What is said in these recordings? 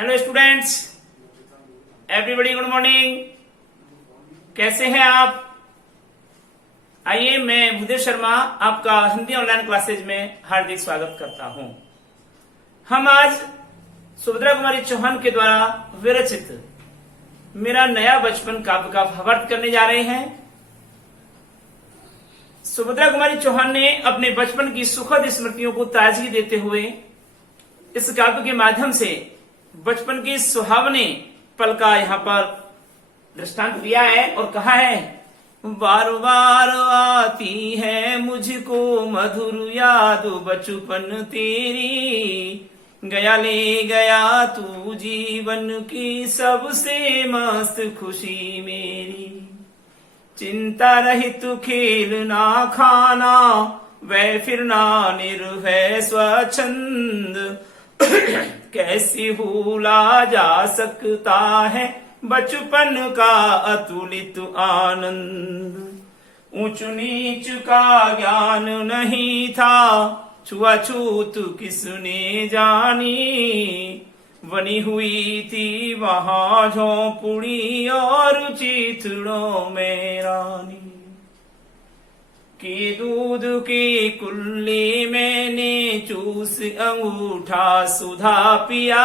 Hello students, everybody good morning. कैसे हैं आप? आइए, मैं भूदेव शर्मा आपका हिंदी ऑनलाइन क्लासेज में हार्दिक स्वागत करता हूं। हम आज सुभद्रा कुमारी चौहान के द्वारा विरचित मेरा नया बचपन काव्य का भावार्थ करने जा रहे हैं। सुभद्रा कुमारी चौहान ने अपने बचपन की सुखद स्मृतियों को ताजगी देते हुए इस काव्य के माध्यम से बचपन के सुहावने पल का यहाँ पर दृष्टांत दिया है और कहा है, बार बार आती है मुझको मधुर याद बचपन तेरी, गया ले गया तू जीवन की सबसे मस्त खुशी मेरी, चिंता रहित खेलना खाना वह फिरना निर्भय स्वच्छंद, कैसे भूला जा सकता है बचपन का अतुलित आनंद, ऊंच नीच का ज्ञान नहीं था छुआछूत किसने जानी, बनी हुई थी वहां झोंपड़ी और चिथड़ों में रानी, कि दूध की कुल्ली मैंने चूस अंगूठा सुधा पिया,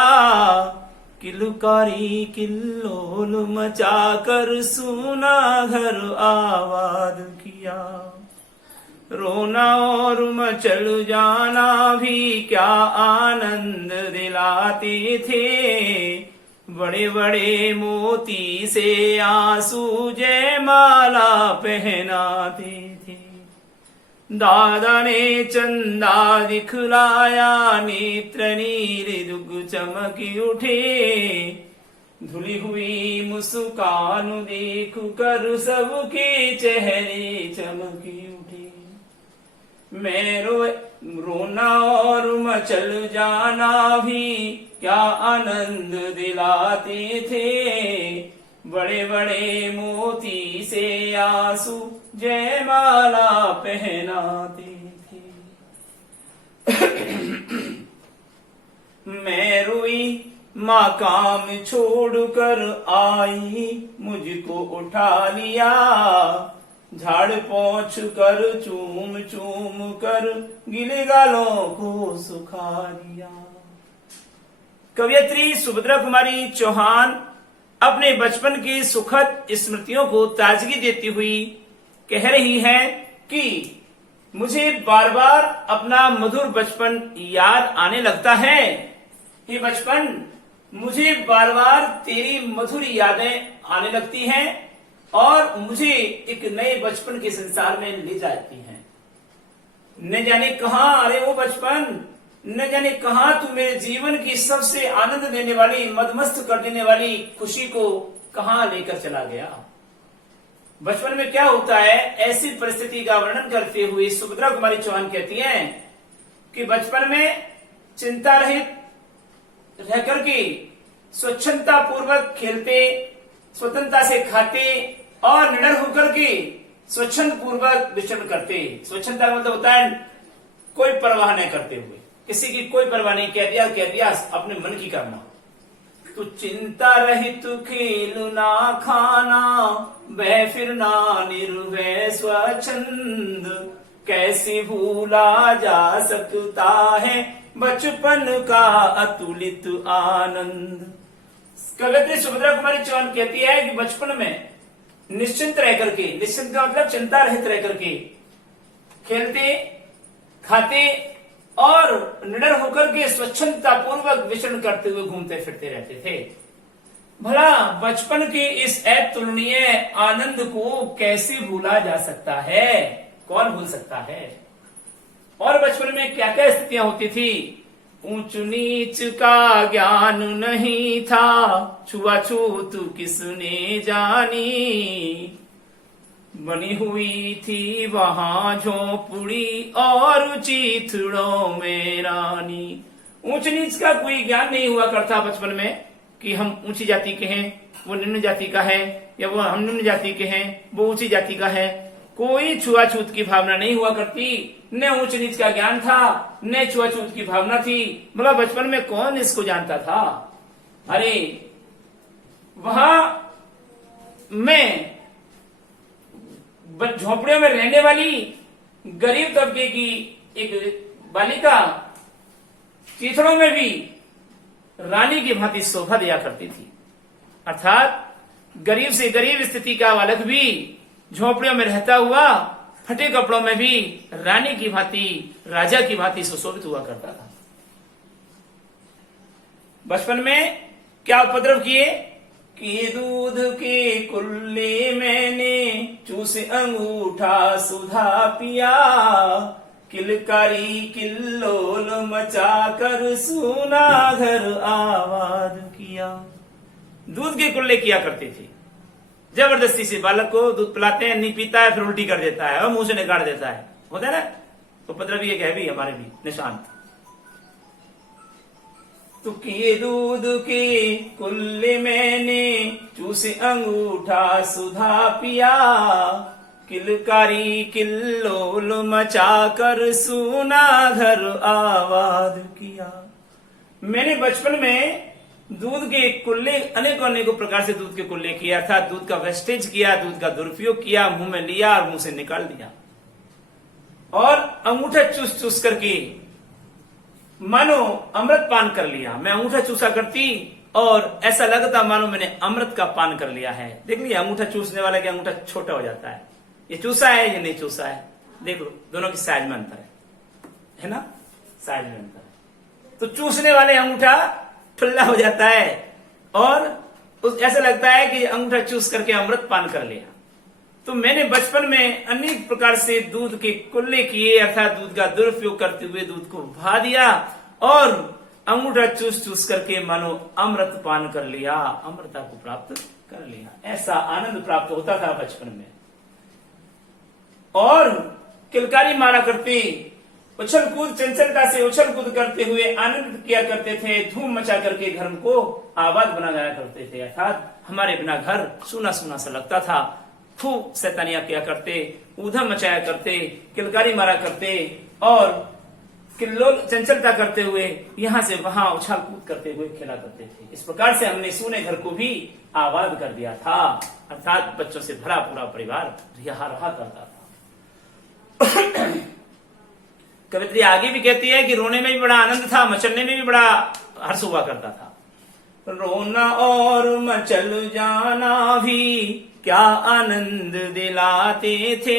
किलकारी किल्लोल मचा कर सुना घर आबाद किया, रोना और मचल जाना भी क्या आनंद दिलाते थे, बड़े बड़े मोती से आंसू जयमाला पहनाते थे, दादा ने चंदा दिखलाया नेत्र नीर दुग चमक उठे, धुली हुई मुस्कान देख कर सबके चेहरे चमक उठे, मैं रोना और मचल जाना भी क्या आनंद दिलाते थे, बड़े बड़े मोती से आंसू जयमाला पहनाते थे। मैं रोई माँ काम छोड़कर आई, मुझको उठा लिया, झाड़ पोंछ कर चूम चूम कर गिले गालों को सुखा दिया। कवयित्री सुभद्रा कुमारी चौहान अपने बचपन की सुखद स्मृतियों को ताजगी देती हुई कह रही है कि मुझे बार बार अपना मधुर बचपन याद आने लगता है। ये बचपन, मुझे बार बार तेरी मधुर यादें आने लगती हैं और मुझे एक नए बचपन के संसार में ले जाती हैं। न जाने कहां, अरे वो बचपन, न जाने कहां तू मेरे जीवन की सबसे आनंद देने वाली, मदमस्त कर देने वाली खुशी को कहां लेकर चला गया। बचपन में क्या होता है, ऐसी परिस्थिति का वर्णन करते हुए सुभद्रा कुमारी चौहान कहती हैं कि बचपन में चिंता रहित रहकर के स्वच्छंदता पूर्वक खेलते, स्वतंत्रता से खाते और निडर होकर के स्वच्छंद पूर्वक विचरण करते। स्वच्छंदता का मतलब होता है कोई परवाह नहीं करते हुए, किसी की कोई परवाह नहीं, कह दिया अपने मन की करना। तो चिंता रहित खेलना खाना वह फिरना निर्भय स्वच्छंद, कैसे भूला जा सकता है बचपन का अतुलित आनंद। कवयित्री सुभद्रा कुमारी चौहान कहती है कि बचपन में निश्चिंत रह करके, निश्चिंत का मतलब चिंता रहित रह करके खेलते, खाते और निडर होकर के स्वच्छंदता पूर्वक विचरण करते हुए घूमते फिरते रहते थे। भला बचपन के इस अतुलनीय आनंद को कैसे भूला जा सकता है? कौन भूल सकता है? और बचपन में क्या क्या स्थितियां होती थी? ऊंच नीच का ज्ञान नहीं था छुआछूत किसने जानी, बनी हुई थी वहां झोंपड़ी और चिथड़ों में रानी। ऊंच नीच का कोई ज्ञान नहीं हुआ करता बचपन में कि हम ऊंची जाति के हैं, वो निम्न जाति का है, या वो हम निम्न जाति के हैं, वो ऊंची जाति का है। कोई छुआछूत की भावना नहीं हुआ करती, न ऊंच नीच का ज्ञान था, न छुआछूत की भावना थी। बोला बचपन में कौन इसको जानता था? अरे वहां मैं झोपड़ियों में रहने वाली गरीब तबके की एक बालिका चीथड़ों में भी रानी की भांति शोभा दिया करती थी। अर्थात गरीब से गरीब स्थिति का बालक भी झोपड़ियों में रहता हुआ फटे कपड़ों में भी रानी की भांति, राजा की भांति सुशोभित हुआ करता था। बचपन में क्या उपद्रव किए कि दूध के कुल्ले मैंने चूस अंगूठा सुधा पिया, किलकारी किल्लोल मचा कर सुना घर आबाद किया। दूध के कुल्ले किया करते थे। जबरदस्ती से बालक को दूध पिलाते हैं, नहीं पीता है, फिर उल्टी कर देता है और मुंह से निकाल देता है, होता है ना। तो उपद्रवी एक है भी हमारे भी निशांत। तो किए दूध के कुल्ले मैंने चूसे अंगूठा सुधा पिया, किलकारी किल्लोल मचा कर सुना घर आबाद किया। मैंने बचपन में दूध के कुल्ले अनेकों प्रकार से दूध के कुल्ले किया था। दूध का वेस्टेज किया, दूध का दुरुपयोग किया, मुंह में लिया और मुंह से निकाल दिया, और अंगूठा चूस चूस करके मानो अमृत पान कर लिया। मैं अंगूठा चूसा करती और ऐसा लगता मानो मैंने अमृत का पान कर लिया है। देख लिया अंगूठा चूसने वाला कि अंगूठा छोटा हो जाता है, ये चूसा है ये नहीं चूसा है। देख लो दोनों की साइज में अंतर है ना, साइज में अंतर है। तो चूसने वाले अंगूठा फुल्ला हो जाता है और ऐसा लगता है कि अंगूठा चूस करके अमृत पान कर लिया। तो मैंने बचपन में अनेक प्रकार से दूध के कुल्ले किए, अर्थात दूध का दुरुपयोग करते हुए दूध को बहा दिया और अंगूठा चूस चूस करके मानो अमृत पान कर लिया, अमृता को प्राप्त कर लिया। ऐसा आनंद प्राप्त होता था बचपन में। और किलकारी मारा करते, उछल कूद चंचलता से उछल कूद करते हुए आनंद किया करते थे, धूम मचा करके घर को आबाद बनाया करते थे। अर्थात हमारे बिना घर सूना सूना सा लगता था। खूब शैतानियां किया करते, ऊधम मचाया करते, किलकारी मारा करते और किल्लोल चंचलता करते हुए यहां से वहां उछाल कूद करते हुए खेला करते थे। इस प्रकार से हमने सूने घर को भी आबाद कर दिया था। अर्थात बच्चों से भरा पूरा परिवार यहाँ रहा करता था। कवित्री आगे भी कहती है कि रोने में भी बड़ा आनंद था, मचलने में भी बड़ा हर्ष हुआ करता था। रोना और मचल जाना भी क्या आनंद दिलाते थे,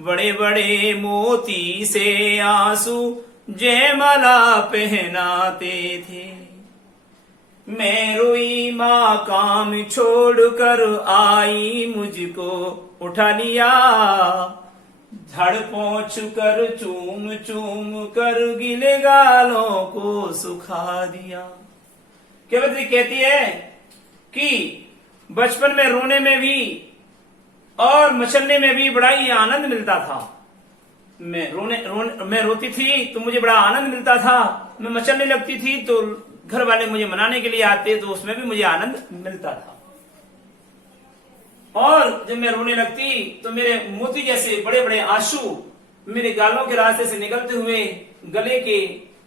बड़े बड़े मोती से आंसू जयमाला पहनाते थे। मैं रोई माँ काम छोड़कर आई, मुझको उठा लिया, झड़ पहुंच कर चूम चूम कर गिले गालों को सुखा दिया। कवित्री कहती है कि बचपन में रोने में भी और मचलने में भी बड़ा ही आनंद मिलता था। मैं रोती थी तो मुझे बड़ा आनंद मिलता था, मैं मचलने लगती थी तो घर वाले मुझे मनाने के लिए आते तो उसमें भी मुझे आनंद मिलता था। और जब मैं रोने लगती तो मेरे मोती जैसे बड़े बड़े आंसू मेरे गालों के रास्ते से निकलते हुए गले के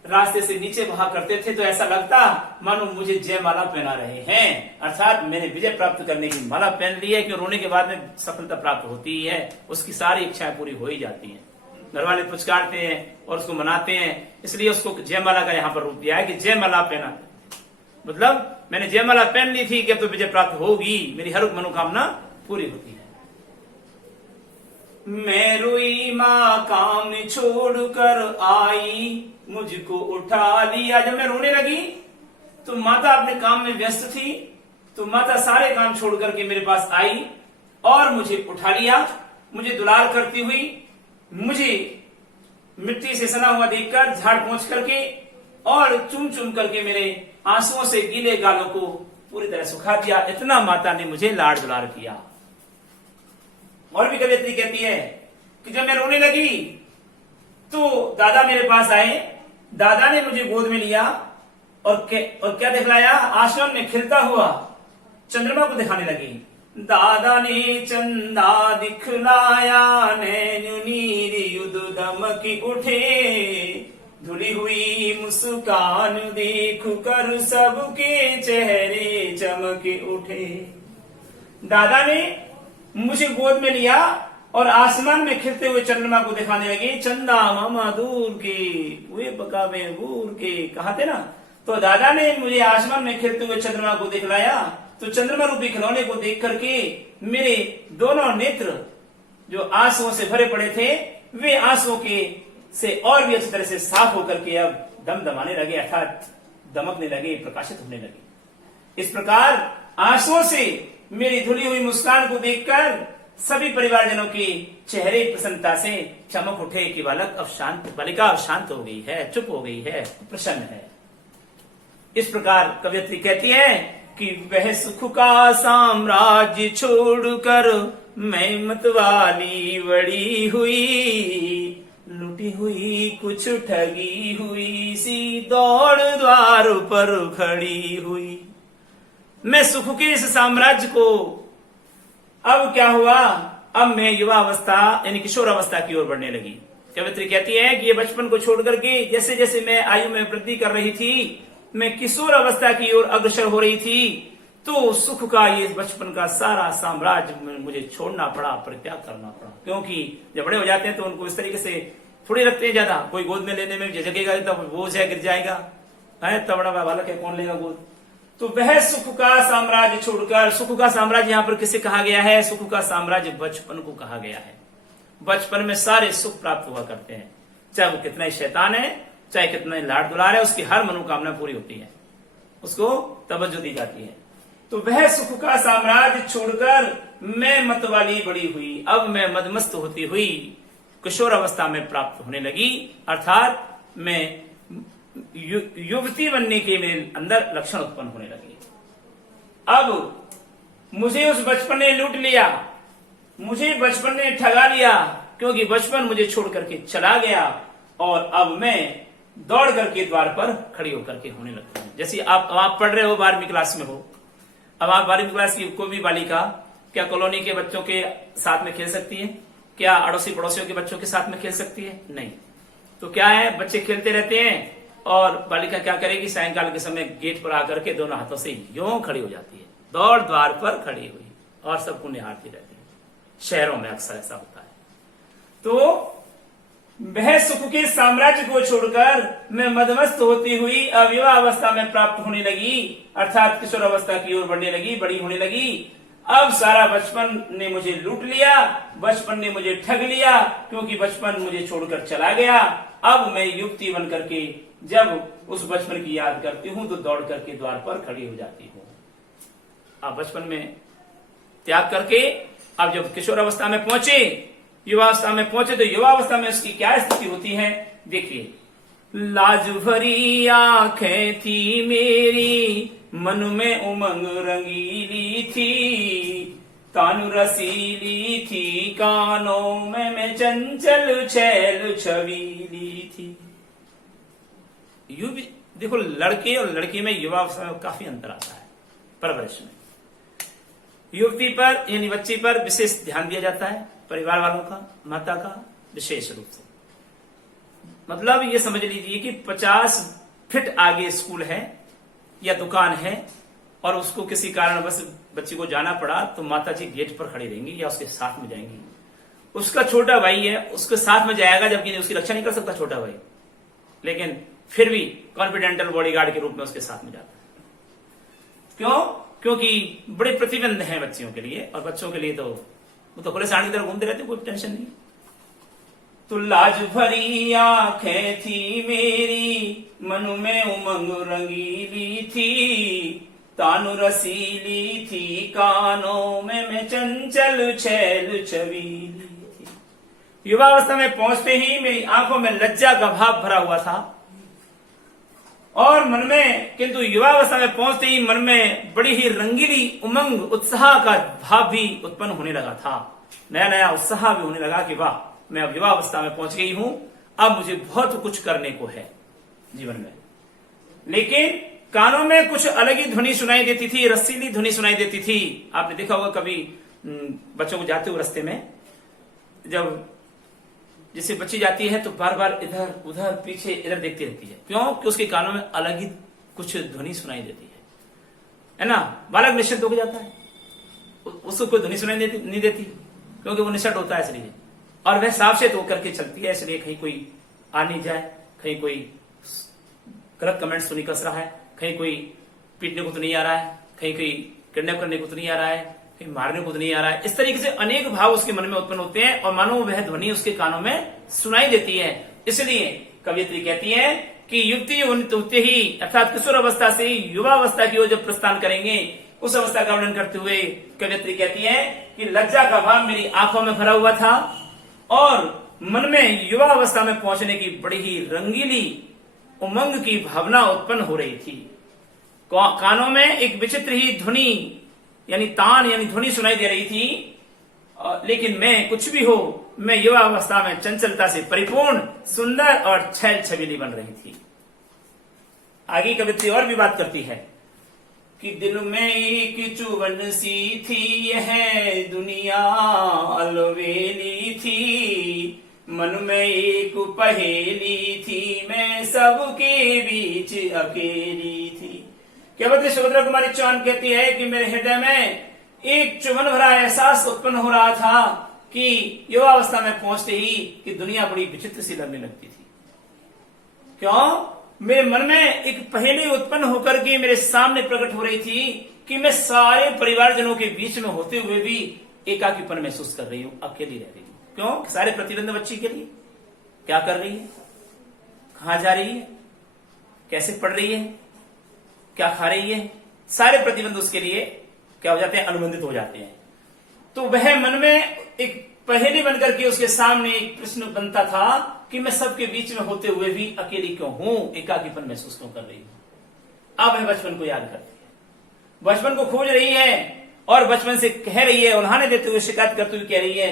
रास्ते से नीचे बहा करते थे, तो ऐसा लगता मानो मुझे जयमाला पहना रहे हैं। अर्थात मैंने विजय प्राप्त करने की माला पहन ली है कि रोने के बाद में सफलता प्राप्त होती है, उसकी सारी इच्छाएं पूरी हो ही जाती हैं। घर वाले पुचकारते हैं और उसको मनाते हैं, इसलिए उसको जयमाला का यहाँ पर रूप दिया है कि जयमाला पहना, मतलब मैंने जयमाला पहन ली थी कि अब तो विजय प्राप्त होगी, मेरी हर मनोकामना पूरी होती है। मैं रोई माँ काम छोड़कर आई, मुझको उठा लिया। जब मैं रोने लगी तो माता अपने काम में व्यस्त थी, तो माता सारे काम छोड़ करके मेरे पास आई और मुझे उठा लिया। मुझे दुलार करती हुई, मुझे मिट्टी से सना हुआ देखकर झाड़ पहुंच करके और चूम चूम करके मेरे आंसुओं से गीले गालों को पूरी तरह सुखा दिया। इतना माता ने मुझे लाड़ दुलार किया। और भी कवियत्री कहती है कि जब मैं रोने लगी तो दादा मेरे पास आए, दादा ने मुझे गोद में लिया और क्या दिखलाया, आश्रम में खिलता हुआ चंद्रमा को दिखाने लगी। दादा ने चंदा दिखलाया, नैन नीर युद्ध दमकी उठे, धुली हुई मुस्कान देख कर सबके चेहरे चमक उठे। दादा ने मुझे गोद में लिया और आसमान में खिलते हुए चंद्रमा को दिखाने लगे। चंदा मामा दूर के हुए पकावे दूर के, कहा थे ना। तो दादा ने मुझे आसमान में खिलते हुए चंद्रमा को दिखलाया। तो चंद्रमा रूपी खिलौने को देख करके मेरे दोनों नेत्र जो आंसुओं से भरे पड़े थे, वे आंसुओं के से और भी अच्छी तरह से साफ होकर के अब दमदमाने लगे, अर्थात दमकने लगे, प्रकाशित होने लगे। इस प्रकार आंसुओं से मेरी धुली हुई मुस्कान को देखकर सभी परिवारजनों के चेहरे प्रसन्नता से चमक उठे कि बालिका अब शांत हो गई है, चुप हो गई है, प्रसन्न है। इस प्रकार कवयित्री कहती है कि वह सुख का साम्राज्य छोड़कर मैं मतवाली बड़ी हुई, लुटी हुई कुछ ठगी हुई सी दौड़ द्वार पर खड़ी हुई। मैं सुख के इस साम्राज्य को, अब क्या हुआ, अब मैं युवा अवस्था यानी किशोर अवस्था की ओर बढ़ने लगी। कवित्री कहती है कि ये बचपन को छोड़ करके जैसे जैसे मैं आयु में वृद्धि कर रही थी, मैं किशोर अवस्था की ओर अग्रसर हो रही थी, तो सुख का ये बचपन का सारा साम्राज्य मुझे छोड़ना पड़ा, परित्याग करना पड़ा। क्योंकि जब बड़े हो जाते हैं तो उनको इस तरीके से थोड़ी रखते हैं ज्यादा, कोई गोद में लेने में झिझकेगा तब बोझ है, गिर जाएगा, है तब बड़ा बालक है, कौन लेगा गोद। तो वह सुख का साम्राज्य छोड़कर, सुख का साम्राज्य यहाँ पर किसे कहा गया है, सुख का साम्राज्य बचपन को कहा गया है। बचपन में सारे सुख प्राप्त हुआ करते हैं, चाहे वो कितना ही शैतान है, चाहे कितना ही लाड दुलार है, उसकी हर मनोकामना पूरी होती है, उसको तवज्जो दी जाती है। तो वह सुख का साम्राज्य छोड़कर मैं मतवाली बड़ी हुई, अब मैं मदमस्त होती हुई किशोर अवस्था में प्राप्त होने लगी, अर्थात मैं युवती बनने के मेरे अंदर लक्षण उत्पन्न होने लगे। अब मुझे उस बचपन ने लूट लिया, मुझे बचपन ने ठगा लिया, क्योंकि बचपन मुझे छोड़ करके चला गया और अब मैं दौड़ करके द्वार पर खड़ी होकर के होने लगता हूं। जैसे आप पढ़ रहे हो, 12वीं क्लास में हो, अब आप 12वीं क्लास की कोई भी बालिका क्या कॉलोनी के बच्चों के साथ में खेल सकती है? क्या अड़ोसी पड़ोसियों के बच्चों के साथ में खेल सकती है? नहीं। तो क्या है, बच्चे खेलते रहते हैं और बालिका क्या करेगी, सायंकाल के समय गेट पर आकर के दोनों हाथों से यूं खड़ी हो जाती है, दौड़ द्वार पर खड़ी हुई, और सबको निहारती रहती है। शहरों में अक्सर ऐसा होता है। तो वह सुख के साम्राज्य को छोड़कर मैं मदमस्त होती हुई अब युवा अवस्था में प्राप्त होने लगी, अर्थात किशोर अवस्था की ओर बढ़ने लगी, बड़ी होने लगी। अब सारा बचपन ने मुझे लूट लिया, बचपन ने मुझे ठग लिया, क्योंकि बचपन मुझे छोड़कर चला गया। अब मैं युवती बन करके जब उस बचपन की याद करती हूं तो दौड़ करके द्वार पर खड़ी हो जाती हूं। अब बचपन में त्याग करके अब जब किशोर अवस्था में पहुंचे, युवा अवस्था में पहुंचे, तो युवा अवस्था में उसकी क्या स्थिति होती है, देखिए। लाज भरी आंखें थी मेरी, मन में उमंग रंगीली थी, कान रसीली थी, कानों में मैं चंचल छैल छबीली थी। यू भी देखो, लड़के और लड़की में युवा अवस्था में काफी अंतर आता है परवरिश में। युवती पर यानी बच्ची पर विशेष ध्यान दिया जाता है, परिवार वालों का, माता का विशेष रूप से। मतलब ये समझ लीजिए कि 50 फीट आगे स्कूल है या दुकान है और उसको किसी कारण बस बच्ची को जाना पड़ा तो माता जी गेट पर खड़ी रहेंगी या उसके साथ में जाएंगी। उसका छोटा भाई है, उसके साथ में जाएगा, जबकि उसकी रक्षा नहीं कर सकता छोटा भाई, लेकिन फिर भी कॉन्फिडेंटल बॉडीगार्ड के रूप में उसके साथ में जाता है। क्यों? क्योंकि बड़े प्रतिबंध हैं बच्चियों के लिए, और बच्चों के लिए तो वो तो खुले साड़ी की तरह घूमते रहते, कोई टेंशन नहीं। तो लाज भरी आंखें थी मेरी, मन में उमंग रंगीली थी, तानु रसीली थी, कानों में मैं चंचल छैल छबीली थी। युवावस्था में पहुंचते ही मेरी आंखों में लज्जा का भाव भरा हुआ था और मन में, किंतु युवावस्था में पहुंचते ही मन में बड़ी ही रंगीली उमंग उत्साह का भाव भी उत्पन्न होने लगा था। नया नया उत्साह भी होने लगा कि वाह, मैं अब युवावस्था में पहुंच गई हूं, अब मुझे बहुत कुछ करने को है जीवन में। लेकिन कानों में कुछ अलग ही ध्वनि सुनाई देती थी, रसीली ध्वनि सुनाई देती थी। आपने देखा होगा कभी बच्चों को जाते हुए रास्ते में, जब जैसे बच्ची जाती है तो बार बार इधर उधर पीछे इधर देखती रहती है। क्यों? कि उसके कानों में अलग ही कुछ ध्वनि सुनाई देती है ना। बालक निश्चित हो जाता है, उसको कोई ध्वनि सुनाई नहीं देती क्योंकि वो निश्चित होता है इसलिए, और वह सावचेत होकर के चलती है इसलिए कहीं कोई आ नहीं जाए, कहीं कोई गलत कमेंट सुनी कस रहा है, कहीं कोई पीटने को तो नहीं आ रहा है, कहीं कोई किडनैप करने को तो नहीं आ रहा है, कहीं मारने को तो नहीं आ रहा है। इस तरीके से अनेक भाव उसके मन में उत्पन्न होते हैं और मानो वह ध्वनि उसके कानों में सुनाई देती है। इसलिए कवियत्री कहती है कि युक्ति होते ही अर्थात किशोर अवस्था से युवा अवस्था की ओर जब प्रस्थान करेंगे, उस अवस्था का वर्णन करते हुए कवियत्री कहती है कि लज्जा का भाव मेरी आंखों में भरा हुआ था और मन में युवा अवस्था में पहुंचने की बड़ी ही रंगीली उमंग की भावना उत्पन्न हो रही थी। कानों में एक विचित्र ही ध्वनि यानी तान यानी ध्वनि सुनाई दे रही थी, लेकिन मैं कुछ भी हो, मैं युवा अवस्था में चंचलता से परिपूर्ण, सुंदर और छैल छबीली बन रही थी। आगे कवित्री और भी बात करती है कि दिल में एक चुवन सी थी यह दुनिया अलवेली थी, मन में एक पहेली थी मैं सबके बीच अकेली थी। कवित्री सुभद्रा कुमारी चौहान कहती है कि मेरे हृदय में एक चुभन भरा एहसास उत्पन्न हो रहा था कि युवावस्था में पहुंचते ही कि दुनिया बड़ी विचित्र सी लगने लगती थी। क्यों? मेरे मन में एक पहेली उत्पन्न होकर के मेरे सामने प्रकट हो रही थी कि मैं सारे परिवारजनों के बीच में होते हुए भी एकाकीपन महसूस कर रही हूं, अकेली रह रही हूं। क्यों? सारे प्रतिबंध बच्ची के लिए क्या कर रही है, कहां जा रही है, कैसे पढ़ रही है, क्या खा रही है, सारे प्रतिबंध उसके लिए क्या हो जाते हैं, अनुबंधित हो जाते हैं। तो वह मन में एक पहेली बनकर के उसके सामने एक प्रश्न बनता था कि मैं सबके बीच में होते हुए भी अकेली क्यों हूं, एकाकीपन महसूस क्यों कर रही हूं। अब वह बचपन को याद करती है, बचपन को खोज रही है और बचपन से कह रही है, उल्हाने देते हुए शिकायत करते हुए कह रही है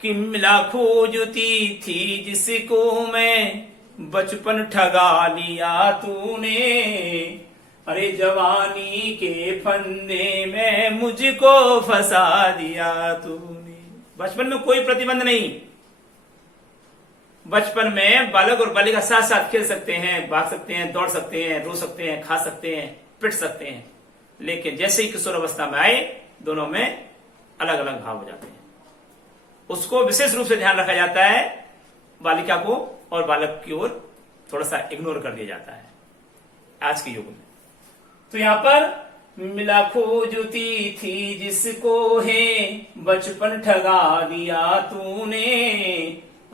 कि मिला खोजती थी जिसको मैं, बचपन ठगा लिया तूने, अरे जवानी के फंदे में मुझको फंसा दिया तूने। बचपन में कोई प्रतिबंध नहीं, बचपन में बालक और बालिका साथ साथ खेल सकते हैं, भाग सकते हैं, दौड़ सकते हैं, रो सकते हैं, खा सकते हैं, पिट सकते हैं, लेकिन जैसे ही किशोर अवस्था में आए दोनों में अलग अलग भाव हो जाते हैं। उसको विशेष रूप से ध्यान रखा जाता है, बालिका को और बालक की ओर थोड़ा सा इग्नोर कर दिया जाता है आज के युग में। तो यहां पर मिला खोजती थी जिसको है, बचपन ठगा दिया तूने,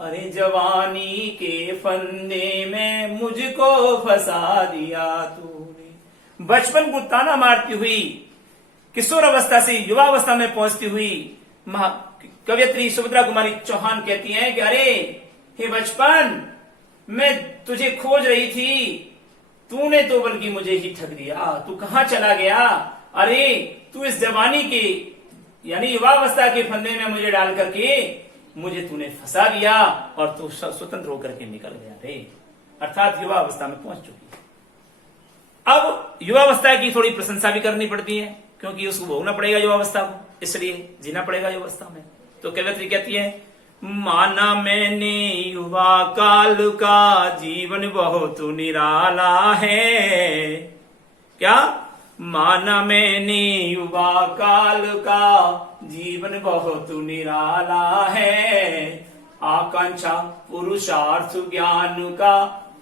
अरे जवानी के फंदे में मुझको फंसा दिया तूने। बचपन को ताना मारती हुई किशोर अवस्था से युवा अवस्था में पहुंचती हुई कवियत्री सुभद्रा कुमारी चौहान कहती हैं कि अरे हे बचपन, मैं तुझे खोज रही थी, तूने तो बल्कि मुझे ही ठग दिया, तू कहां चला गया, अरे तू इस जवानी के यानी युवावस्था के फंदे में मुझे डाल करके मुझे तूने फंसा दिया और तू स्वतंत्र होकर के निकल गया रे। अर्थात युवावस्था में पहुंच चुकी है। अब युवावस्था की थोड़ी प्रशंसा भी करनी पड़ती है क्योंकि उसको भोगना पड़ेगा युवावस्था को, इसलिए जीना पड़ेगा युवावस्था में। तो कवियत्री कहती है, माना मैंने युवा काल का जीवन बहुत निराला है। क्या? माना मैंने युवा काल का जीवन बहुत निराला है, आकांक्षा पुरुषार्थ ज्ञान का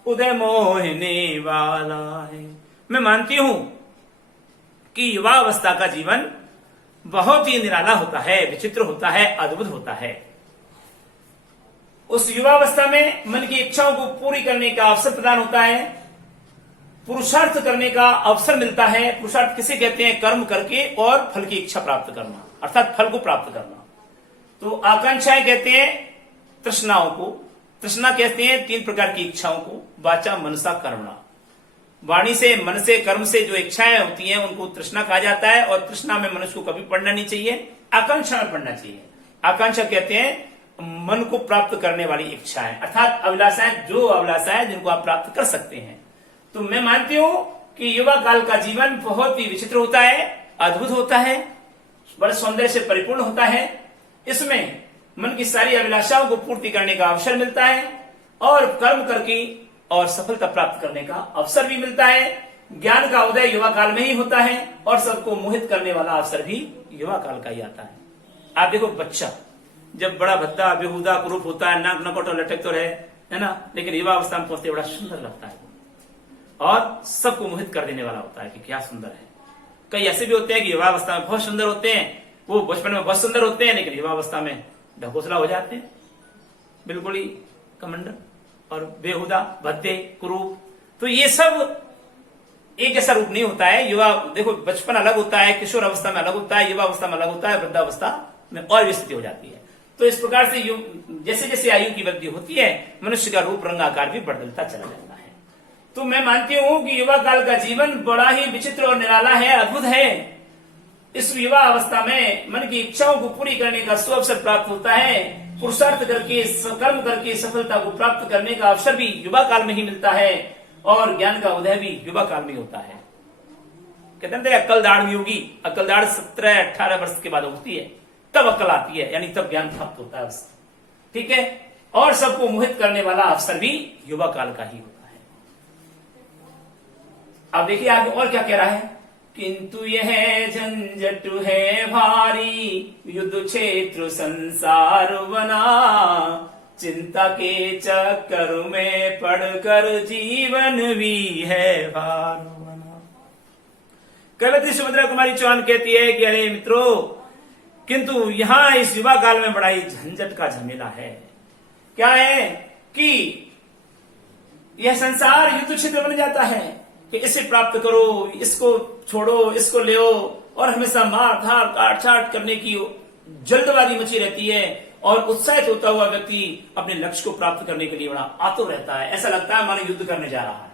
उदय मोहने वाला है। मैं मानती हूं कि युवा अवस्था का जीवन बहुत ही निराला होता है, विचित्र होता है, अद्भुत होता है। उस युवावस्था में मन की इच्छाओं को पूरी करने का अवसर प्रदान होता है, पुरुषार्थ करने का अवसर मिलता है। पुरुषार्थ किसे कहते हैं? कर्म करके और फल की इच्छा प्राप्त करना, अर्थात फल को प्राप्त करना। तो आकांक्षाएं कहते हैं तृष्णाओं को, तृष्णा कहते हैं 3 प्रकार की इच्छाओं को, वाचा मनसा कर्मणा। वाणी से, मन से, कर्म से जो इच्छाएं होती हैं उनको तृष्णा कहा जाता है और तृष्णा में मनुष्य को कभी पढ़ना नहीं चाहिए, आकांक्षा में पढ़ना चाहिए। आकांक्षा कहते हैं मन को प्राप्त करने वाली इच्छाएं, अर्थात अभिलाषाएं, जो अभिलाषाएं जिनको आप प्राप्त कर सकते हैं। तो मैं मानती हूं कि युवा काल का जीवन बहुत ही विचित्र होता है, अद्भुत होता है, बड़े सौंदर्य से परिपूर्ण होता है। इसमें मन की सारी अभिलाषाओं को पूर्ति करने का अवसर मिलता है और कर्म करके और सफलता प्राप्त करने का अवसर भी मिलता है। ज्ञान का उदय युवा काल में ही होता है और सबको मोहित करने वाला अवसर भी युवा काल का ही आता है। आप देखो, बच्चा जब बड़ा भद्दा बेहुदा कुरूप होता है, नाक नकोट और लटक तो रहे, है ना, लेकिन युवा अवस्था में पहुंचते बड़ा सुंदर लगता है और सबको मोहित कर देने वाला होता है कि क्या सुंदर है। कई ऐसे भी होते हैं कि युवा अवस्था में बहुत सुंदर होते हैं, वो बचपन में बहुत सुंदर होते हैं, लेकिन युवा अवस्था में ढकोसला हो जाते हैं, बिल्कुल ही कमंडल और बेहुदा भद्दे कुरूप। तो ये सब एक जैसा रूप नहीं होता है। युवा देखो, बचपन अलग होता है, किशोर अवस्था में अलग होता है, युवा अवस्था में अलग होता है, वृद्धावस्था में और भी स्थिति हो जाती है। तो इस प्रकार से जैसे जैसे आयु की वृद्धि होती है, मनुष्य का रूप रंग आकार भी बदलता चला जाता है। तो मैं मानती हूं कि युवा काल का जीवन बड़ा ही विचित्र और निराला है, अद्भुत है। इस युवा अवस्था में मन की इच्छाओं को पूरी करने का सुअवसर प्राप्त होता है। पुरुषार्थ करके, कर्म करके सफलता को प्राप्त करने का अवसर भी युवा काल में ही मिलता है और ज्ञान का उदय भी युवा काल में होता है। कहते हैं अक्लदाड़ में होगी, अक्लदाड़ 17-18 वर्ष के बाद होती है, तब अक्ल आती है, यानी तब ज्ञान प्राप्त होता है उससे, ठीक है। और सबको मोहित करने वाला अवसर भी युवा काल का ही होता है। अब देखिए आगे और क्या कह रहा है, किंतु यह झंझट है भारी, युद्ध क्षेत्र संसार बना, चिंता के चक्कर में पड़कर जीवन भी है भार बना। कवयित्री सुभद्रा कुमारी चौहान कहती है कि अरे मित्रों, किंतु यहां इस युवा काल में बड़ा ही झंझट का झमेला है। क्या है कि यह संसार युद्ध क्षेत्र बन जाता है कि इसे प्राप्त करो, इसको छोड़ो, इसको ले और हमेशा मार धार काट छाट करने की जल्दबाजी मची रहती है और उत्साहित होता हुआ व्यक्ति अपने लक्ष्य को प्राप्त करने के लिए बड़ा आतुर रहता है। ऐसा लगता है मानो युद्ध करने जा रहा है।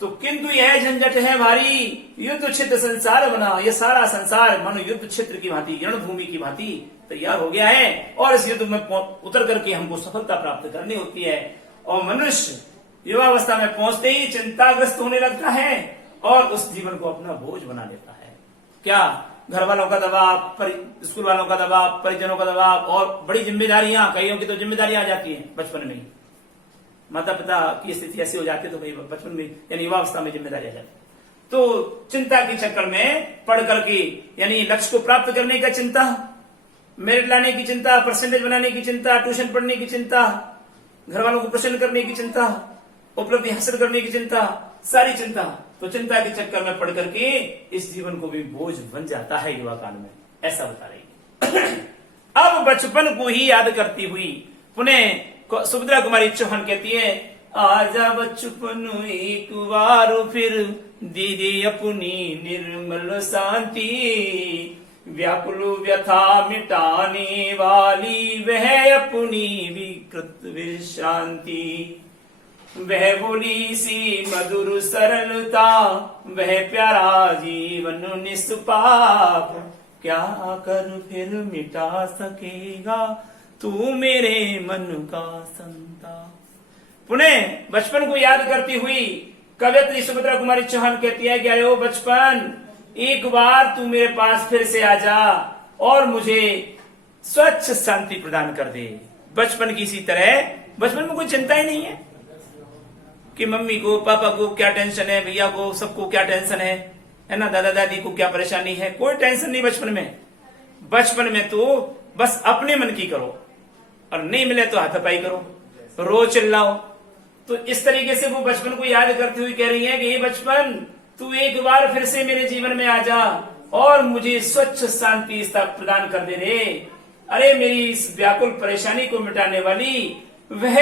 तो किंतु यह झंझट है भारी, युद्ध क्षेत्र संसार बना, यह सारा संसार मानो युद्ध क्षेत्र की भांति, रणभूमि की भांति तैयार हो गया है और इस युद्ध में उतर करके हमको सफलता प्राप्त करनी होती है। और मनुष्य युवावस्था में पहुंचते ही चिंताग्रस्त होने लगता है और उस जीवन को अपना बोझ बना लेता है। क्या? घर वालों का दबाव, स्कूल वालों का दबाव, परिजनों का दबाव और बड़ी जिम्मेदारियां, कईयों की तो जिम्मेदारियां आ जाती हैं बचपन में ही। माता पिता की स्थिति ऐसी हो जाती है तो कई बचपन में यानी युवावस्था में जिम्मेदारी आ जाती है। तो चिंता के चक्कर में पढ़ करके यानी लक्ष्य को प्राप्त करने का चिंता, मेरिट लाने की चिंता, परसेंटेज बनाने की चिंता, ट्यूशन पढ़ने की चिंता, घर वालों को प्रसन्न करने की चिंता, उपलब्धि हासिल करने की चिंता, सारी चिंता। तो चिंता के चक्कर में पढ़ करके इस जीवन को भी बोझ बन जाता है युवा काल में, ऐसा बता रही। अब बचपन को ही याद करती हुई पुनः सुभद्रा कुमारी चौहान कहती है, आजा बचपन एक बार फिर दीदी अपनी निर्मल शांति, व्याकुल व्यथा मिटाने वाली वह अपनी विकृत विश्रांति, वह बोली सी मधुर सरलता, वह प्यारा जीवन निष्पाप, क्या कर फिर मिटा सकेगा तू मेरे मन का संताप। पुनः बचपन को याद करती हुई कवयित्री सुभद्रा कुमारी चौहान कहती है कि अरे ओ बचपन, एक बार तू मेरे पास फिर से आ जा और मुझे स्वच्छ शांति प्रदान कर दे। बचपन की इसी तरह, बचपन में कोई चिंता ही नहीं है कि मम्मी को, पापा को क्या टेंशन है, भैया को, सबको क्या टेंशन है ना, दादा दादी को क्या परेशानी है, कोई टेंशन नहीं बचपन में। बचपन में तो बस अपने मन की करो और नहीं मिले तो हाथापाई करो, रोज चिल्लाओ। तो इस तरीके से वो बचपन को याद करती हुई कह रही है कि ये बचपन, तू एक बार फिर से मेरे जीवन में आ जा और मुझे स्वच्छ शांति प्रदान कर दे रे। अरे मेरी इस व्याकुल परेशानी को मिटाने वाली, वह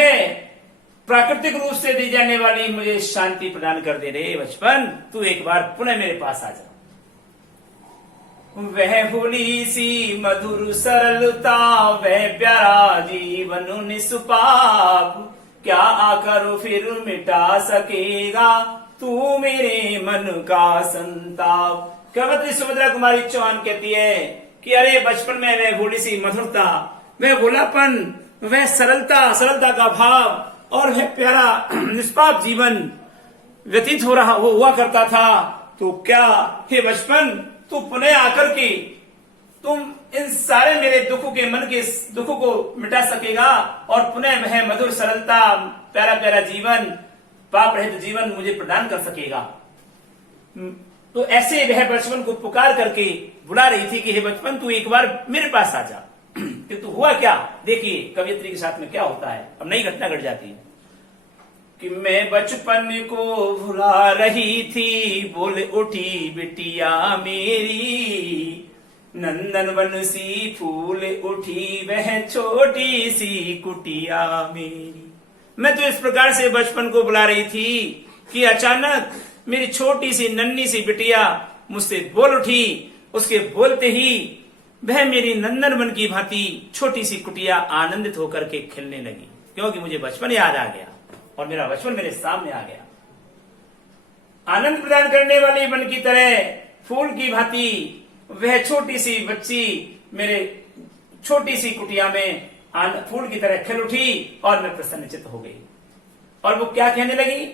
प्राकृतिक रूप से दी जाने वाली मुझे शांति प्रदान कर दे रे बचपन, तू एक बार पुनः मेरे पास आ जा। वह भोली सी मधुर सरलता, वह प्यारा जीवन निष्पाप, क्या आकर फिर मिटा सकेगा तू मेरे मन का संताप। कवयित्री सुभद्रा कुमारी चौहान कहती है कि अरे बचपन में वह भोली सी मधुरता, वह भोलापन, वह सरलता, सरलता का भाव और वह प्यारा निष्पाप जीवन व्यतीत हो रहा हुआ करता था। तो क्या हे बचपन, तू पुनः आकर के तुम इन सारे मेरे दुखों के मन के दुखों को मिटा सकेगा और पुनः वह मधुर सरलता, प्यारा प्यारा जीवन, पाप रहित जीवन मुझे प्रदान कर सकेगा। तो ऐसे वह बचपन को पुकार करके बुला रही थी कि हे बचपन, तू एक बार मेरे पास आ जा। किंतु हुआ क्या, देखिए कवयित्री के साथ में क्या होता है। अब नई घटना घट जाती है कि मैं बचपन को भुला रही थी, बोल उठी बिटिया मेरी, नंदन वन सी फूल उठी वह छोटी सी कुटिया मेरी। मैं तो इस प्रकार से बचपन को बुला रही थी कि अचानक मेरी छोटी सी नन्ही सी बिटिया मुझसे बोल उठी। उसके बोलते ही वह मेरी नंदनवन की भांति छोटी सी कुटिया आनंदित होकर के खिलने लगी, क्योंकि मुझे बचपन याद आ गया और मेरा बचपन मेरे सामने आ गया। आनंद प्रदान करने वाली वन की तरह फूल की भांति वह छोटी सी बच्ची मेरे छोटी सी कुटिया में फूल की तरह खिल उठी और मैं प्रसन्नचित्त हो गई। और वो क्या कहने लगी,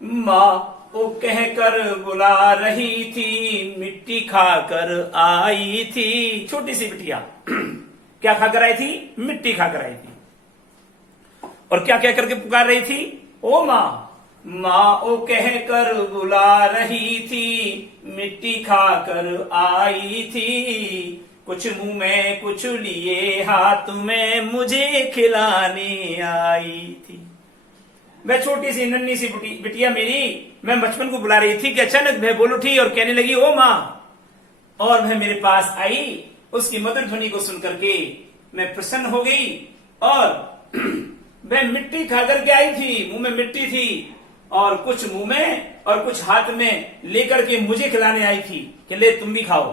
माँ वो कहकर बुला रही थी, मिट्टी खाकर आई थी। छोटी सी बिटिया क्या खाकर आई थी, मिट्टी खाकर आई थी। और क्या कह करके पुकार रही थी, ओ माँ, माँ ओ कहकर बुला रही थी, मिट्टी खाकर आई थी। कुछ मुंह में कुछ लिए हाथ में मुझे खिलाने आई थी। वह छोटी सी नन्ही सी बिटिया मेरी, मैं बचपन को बुला रही थी कि अचानक वह बोल उठी और कहने लगी, ओ माँ। और वह मेरे पास आई। उसकी मधुर ध्वनि को सुनकर के मैं प्रसन्न हो गई। और वह मिट्टी खाकर के आई थी, मुंह में मिट्टी थी और कुछ मुंह में और कुछ हाथ में लेकर के मुझे खिलाने आई थी कि ले तुम भी खाओ।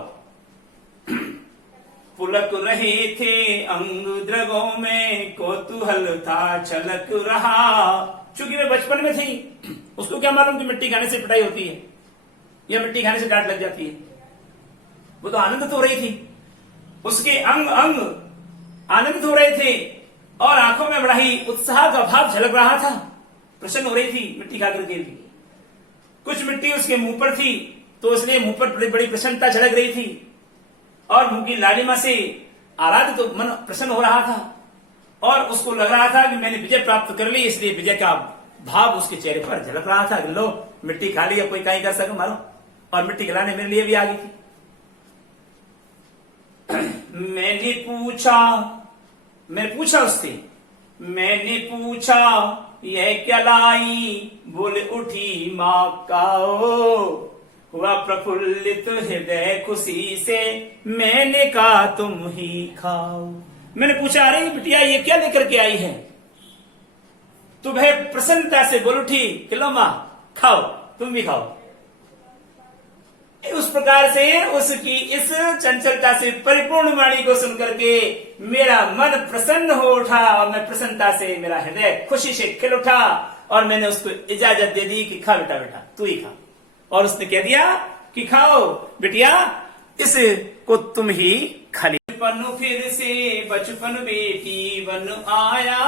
पुलक रहे थे अंग द्रगों में, कौतूहल था छलक रहा। चूंकि मैं बचपन में थी, उसको क्या मालूम कि मिट्टी खाने से पिटाई होती है या मिट्टी खाने से डांट लग जाती है। वो तो आनंदित हो रही थी, उसके अंग अंग आनंदित हो रहे थे और आंखों में बड़ा ही उत्साह का भाव झलक रहा था। प्रसन्न हो रही थी मिट्टी खाकर के भी। कुछ मिट्टी उसके मुंह पर थी तो इसलिए मुंह पर बड़ी प्रसन्नता झलक रही थी और मुंह की लालिमा से आराधित तो मन प्रसन्न हो रहा था। और उसको लग रहा था कि मैंने विजय प्राप्त कर ली, इसलिए विजय का भाव उसके चेहरे पर झलक रहा था। लो मिट्टी खा ली, अब कोई कहीं कर सके मारो। और मिट्टी खिलाने मेरे लिए भी आ गई थी। मैंने पूछा उससे, मैंने पूछा यह क्या लाई, बोले उठी माँ काओ। हुआ प्रफुल्लित हृदय खुशी से, मैंने कहा तुम ही खाओ। मैंने पूछा, अरे बिटिया ये क्या लेकर के आई है? तो वह प्रसन्नता से बोल उठी कि लो माँ खाओ, तुम भी खाओ। उस प्रकार से उसकी इस चंचलता से परिपूर्ण वाणी को सुनकर के मेरा मन प्रसन्न हो उठा और मैं प्रसन्नता से, मेरा हृदय खुशी से खिल उठा और मैंने उसको इजाजत दे दी कि खा बेटा, बेटा तू ही खा। और उसने कह दिया कि खाओ बिटिया, इसको तुम ही खा ली। बचपन फिर से बचपन बेटी बन आया,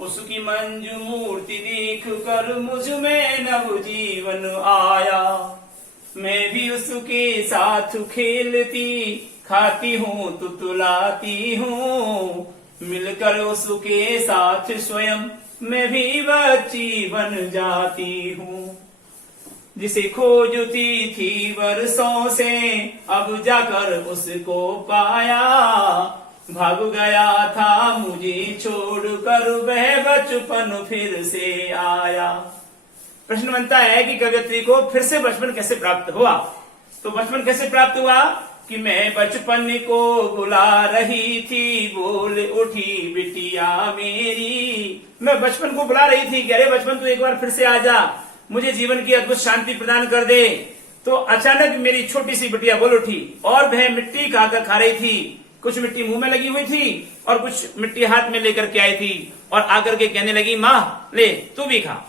उसकी मंजू मूर्ति देख कर मुझ में नव जीवन आया। मैं भी उसके साथ खेलती, खाती हूँ तुतलाती हूँ, मिलकर उसके साथ स्वयं मैं भी बच्ची बन जाती हूँ। जिसे खोजती थी वर्षों से, अब जाकर उसको पाया। भाग गया था मुझे छोड़कर, वह बचपन फिर से आया। प्रश्न बनता है कि कवयित्री को फिर से बचपन कैसे प्राप्त हुआ? तो बचपन कैसे प्राप्त हुआ कि मैं बचपन को बुला रही थी, बोल उठी बिटिया मेरी। मैं बचपन को बुला रही थी कि अरे बचपन तू एक बार फिर से आ जा, मुझे जीवन की अद्भुत शांति प्रदान कर दे। तो अचानक मेरी छोटी सी बिटिया बोल उठी और वह मिट्टी खाकर खा रही थी। कुछ मिट्टी मुंह में लगी हुई थी और कुछ मिट्टी हाथ में लेकर के आई थी और आकर के कहने लगी, माँ ले तू भी खा।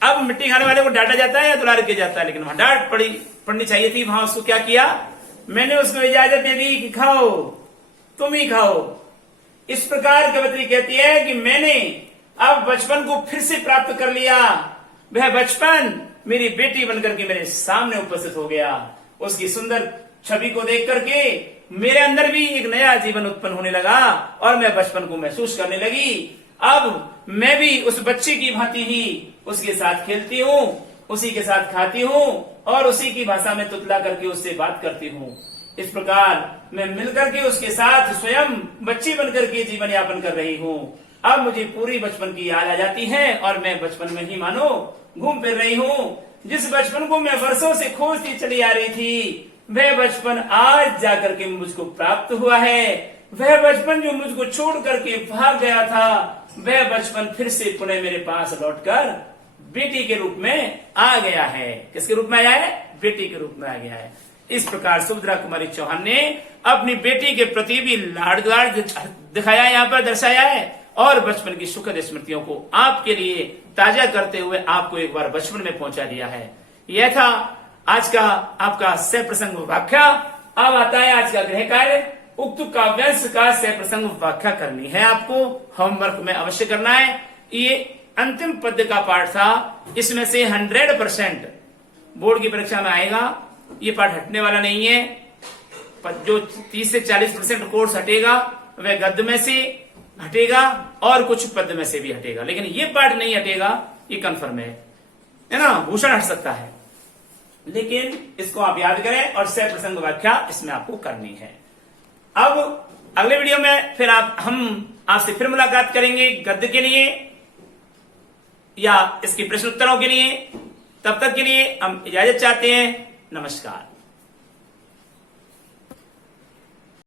अब मिट्टी खाने वाले को डांटा जाता है या दुलार किया जाता है, लेकिन वहां डांट पड़नी चाहिए थी। वहां उसको क्या किया, मैंने उसको इजाजत दे दी कि खाओ, तुम ही खाओ। इस प्रकार कवयित्री कहती है कि मैंने अब बचपन को फिर से प्राप्त कर लिया। वह बचपन मेरी बेटी बनकर के मेरे सामने उपस्थित हो गया। उसकी सुंदर छवि को देख करके मेरे अंदर भी एक नया जीवन उत्पन्न होने लगा और मैं बचपन को महसूस करने लगी। अब मैं भी उस बच्चे की भांति ही उसके साथ खेलती हूँ, उसी के साथ खाती हूँ और उसी की भाषा में तुतला करके उससे बात करती हूँ। इस प्रकार मैं मिलकर के उसके साथ स्वयं बच्ची बनकर के जीवन यापन कर रही हूँ। अब मुझे पूरी बचपन की याद आ जाती है और मैं बचपन में ही मानो घूम फिर रही हूँ। जिस बचपन को मैं वर्षों से खोजती चली आ रही थी, वह बचपन आज जाकर के मुझको प्राप्त हुआ है। वह बचपन जो मुझको छोड़ करके भाग गया था, वह बचपन फिर से पुनः मेरे पास लौटकर बेटी के रूप में आ गया है। किसके रूप में आया है? बेटी के रूप में आ गया है। इस प्रकार सुभद्रा कुमारी चौहान ने अपनी बेटी के प्रति भी लाड दिखाया, यहाँ पर दर्शाया है और बचपन की सुखद स्मृतियों को आपके लिए ताजा करते हुए आपको एक बार बचपन में पहुंचा दिया है। यह था आज का आपका सह प्रसंग व्याख्या। अब आता है आज का गृह कार्य। उक्त काव्यांश का सह प्रसंग व्याख्या करनी है, आपको होमवर्क में अवश्य करना है। ये अंतिम पद्य का पाठ था, इसमें से 100% बोर्ड की परीक्षा में आएगा। ये पाठ हटने वाला नहीं है। जो 30 से 40% कोर्स हटेगा वह गद्य में से हटेगा और कुछ पद्य में से भी हटेगा, लेकिन ये पाठ नहीं हटेगा, ये कन्फर्म है ना। भूषण हट सकता है, लेकिन इसको आप याद करें और सह प्रसंग व्याख्या इसमें आपको करनी है। अब अगले वीडियो में फिर हम आपसे फिर मुलाकात करेंगे गद्य के लिए या इसके प्रश्न उत्तरों के लिए। तब तक के लिए हम इजाजत चाहते हैं। नमस्कार।